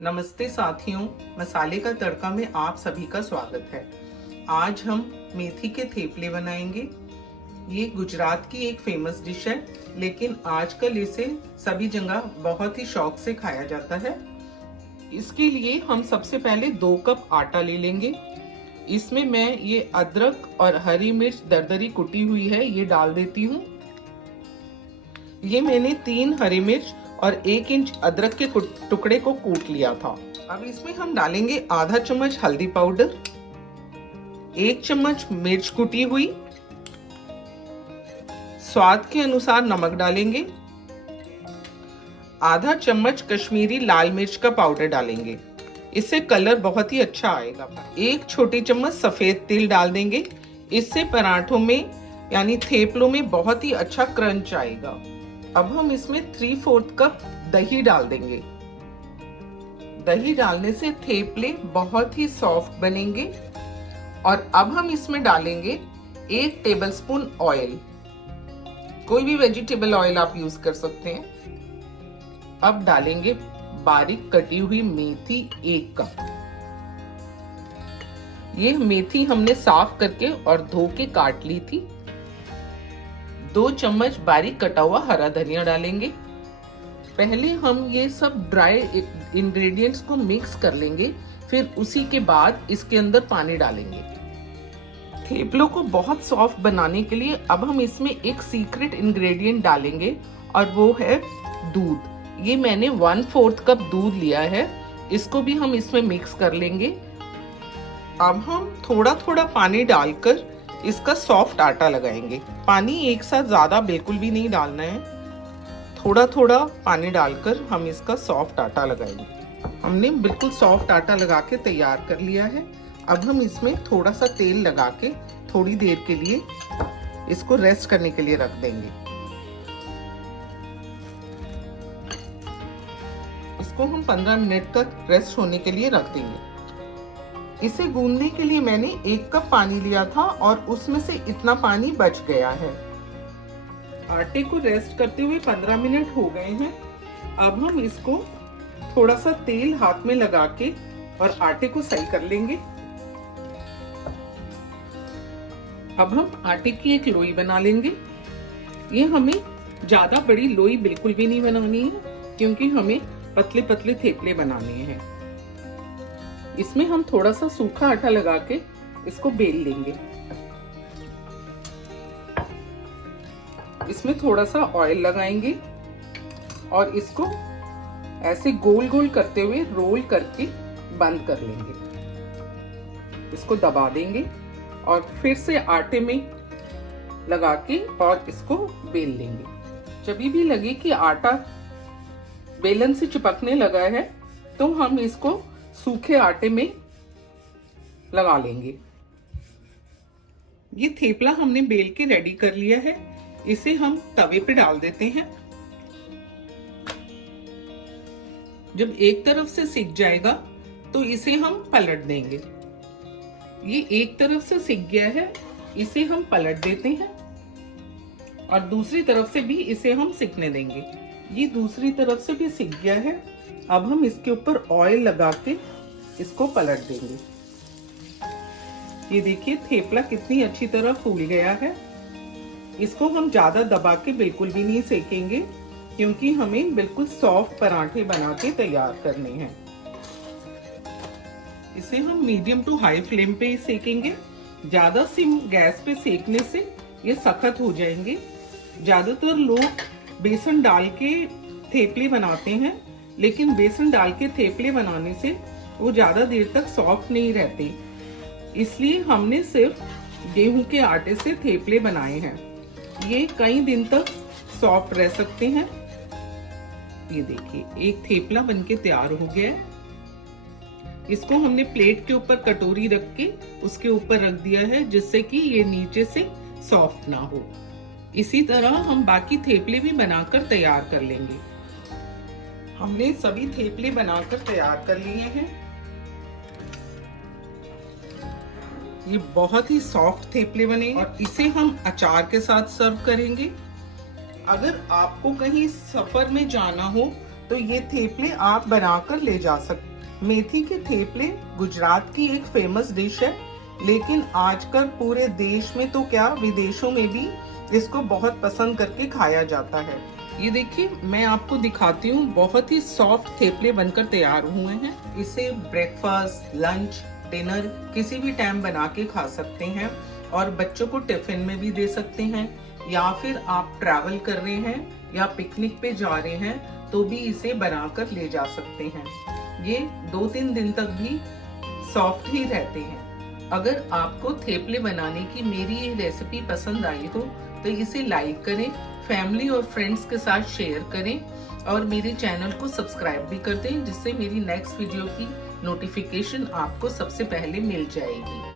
नमस्ते साथियों, मसाले का तड़का में आप सभी का स्वागत है। आज हम मेथी के थेपले बनाएंगे। ये गुजरात की एक फेमस डिश है, लेकिन आजकल इसे सभी जगह बहुत ही शौक से खाया जाता है। इसके लिए हम सबसे पहले 2 कप आटा ले लेंगे। इसमें मैं ये अदरक और हरी मिर्च दरदरी कुटी हुई है, ये डाल देती हूँ। ये मैंने 3 हरी मिर्च और 1 इंच अदरक के टुकड़े को कूट लिया था। अब इसमें हम डालेंगे आधा चम्मच हल्दी पाउडर, 1 चम्मच मिर्च कुटी हुई, स्वाद के अनुसार नमक डालेंगे, आधा चम्मच कश्मीरी लाल मिर्च का पाउडर डालेंगे, इससे कलर बहुत ही अच्छा आएगा। 1 छोटी चम्मच सफेद तिल डाल देंगे, इससे पराठों में यानी थेपलों में बहुत ही अच्छा क्रंच आएगा। अब हम इसमें 3/4 कप दही डाल देंगे। दही डालने से थेपले बहुत ही सॉफ्ट बनेंगे। और अब हम इसमें डालेंगे 1 टेबलस्पून ऑयल। कोई भी वेजिटेबल ऑयल आप यूज कर सकते हैं। अब डालेंगे बारीक कटी हुई मेथी 1 कप। ये मेथी हमने साफ करके और धो के काट ली थी। 2 चम्मच बारीक कटा हुआ हरा धनिया डालेंगे। पहले हम ये सब ड्राई इंग्रेडिएंट्स को मिक्स कर लेंगे, फिर उसी के बाद इसके अंदर पानी डालेंगे। थेपलों को बहुत सॉफ्ट बनाने के लिए अब हम इसमें एक सीक्रेट इंग्रेडिएंट डालेंगे और वो है दूध। ये मैंने 1/4 कप दूध लिया है, इसको भी हम इसमें मिक्स कर लेंगे। अब हम थोड़ा थोड़ा पानी डालकर इसका सॉफ्ट आटा लगाएंगे। पानी एक साथ ज्यादा बिल्कुल भी नहीं डालना है, थोड़ा थोड़ा पानी डालकर हम इसका सॉफ्ट आटा लगाएंगे। हमने बिल्कुल सॉफ्ट आटा लगा के तैयार कर लिया है। अब हम इसमें थोड़ा सा तेल लगा के थोड़ी देर के लिए इसको रेस्ट करने के लिए रख देंगे। इसको हम 15 मिनट तक रेस्ट होने के लिए रख देंगे। इसे गूंदने के लिए मैंने 1 कप पानी लिया था और उसमें से इतना पानी बच गया है। आटे को रेस्ट करते हुए 15 मिनट हो गए हैं। अब हम इसको थोड़ा सा तेल हाथ में लगा के और आटे को सही कर लेंगे। अब हम आटे की एक लोई बना लेंगे। ये हमें ज्यादा बड़ी लोई बिल्कुल भी नहीं बनानी है, क्योंकि हमें पतले पतले थेपले बनाने हैं। इसमें हम थोड़ा सा सूखा आटा लगा के इसको बेल लेंगे। इसमें थोड़ा सा ऑयल लगाएंगे और इसको ऐसे गोल गोल करते हुए रोल करके बंद कर लेंगे। इसको दबा देंगे और फिर से आटे में लगा के और इसको बेल लेंगे। जब भी लगे कि आटा बेलन से चिपकने लगा है तो हम इसको सूखे आटे में लगा लेंगे। ये थेपला हमने बेल के रेडी कर लिया है। इसे हम तवे पे डाल देते हैं। जब एक तरफ से सिक जाएगा तो इसे हम पलट देंगे। ये एक तरफ से सिक गया है, इसे हम पलट देते हैं और दूसरी तरफ से भी इसे हम सिकने देंगे। ये दूसरी तरफ से भी सिक गया है। अब हम इसके ऊपर ऑयल लगा के इसको पलट देंगे। ये देखिए थेपला कितनी अच्छी तरह फूल गया है। इसको हम ज्यादा दबा के बिल्कुल भी नहीं सेकेंगे, क्योंकि हमें बिल्कुल सॉफ्ट पराठे बना के तैयार करने हैं। इसे हम मीडियम टू हाई फ्लेम पे सेकेंगे। ज्यादा सिम गैस पे सेकने से ये सख्त हो जाएंगे। ज्यादातर लोग बेसन डाल के थेपले बनाते हैं, लेकिन बेसन डाल के थेपले बनाने से वो ज्यादा देर तक सॉफ्ट नहीं रहते। इसलिए हमने सिर्फ गेहूं के आटे से थेपले बनाए हैं। ये कई दिन तक सॉफ्ट रह सकते हैं। ये देखिए एक थेपला बनके तैयार हो गया है। इसको हमने प्लेट के ऊपर कटोरी रख के उसके ऊपर रख दिया है, जिससे कि ये नीचे से सॉफ्ट ना हो। इसी तरह हम बाकी थेपले भी बनाकर तैयार कर लेंगे। हमने सभी थेपले बनाकर तैयार कर लिए हैं। ये बहुत ही सॉफ्ट थेपले बने और इसे हम अचार के साथ सर्व करेंगे। अगर आपको कहीं सफर में जाना हो तो ये थेपले आप बनाकर ले जा सकते हैं। मेथी के थेपले गुजरात की एक फेमस डिश है, लेकिन आजकल पूरे देश में तो क्या विदेशों में भी इसको बहुत पसंद करके खाया जाता है। ये देखिए, मैं आपको दिखाती हूँ, बहुत ही सॉफ्ट थेपले बनकर तैयार हुए हैं। इसे ब्रेकफास्ट, लंच, डिनर किसी भी टाइम बना के खा सकते हैं और बच्चों को टिफिन में भी दे सकते हैं, या फिर आप ट्रैवल कर रहे हैं या पिकनिक पे जा रहे हैं तो भी इसे बनाकर ले जा सकते हैं। ये 2-3 दिन तक भी सॉफ्ट ही रहते हैं। अगर आपको थेपले बनाने की मेरी ये रेसिपी पसंद आई हो तो इसे लाइक करें, फैमिली और फ्रेंड्स के साथ शेयर करें और मेरे चैनल को सब्सक्राइब भी कर दें, जिससे मेरी नेक्स्ट वीडियो की नोटिफिकेशन आपको सबसे पहले मिल जाएगी।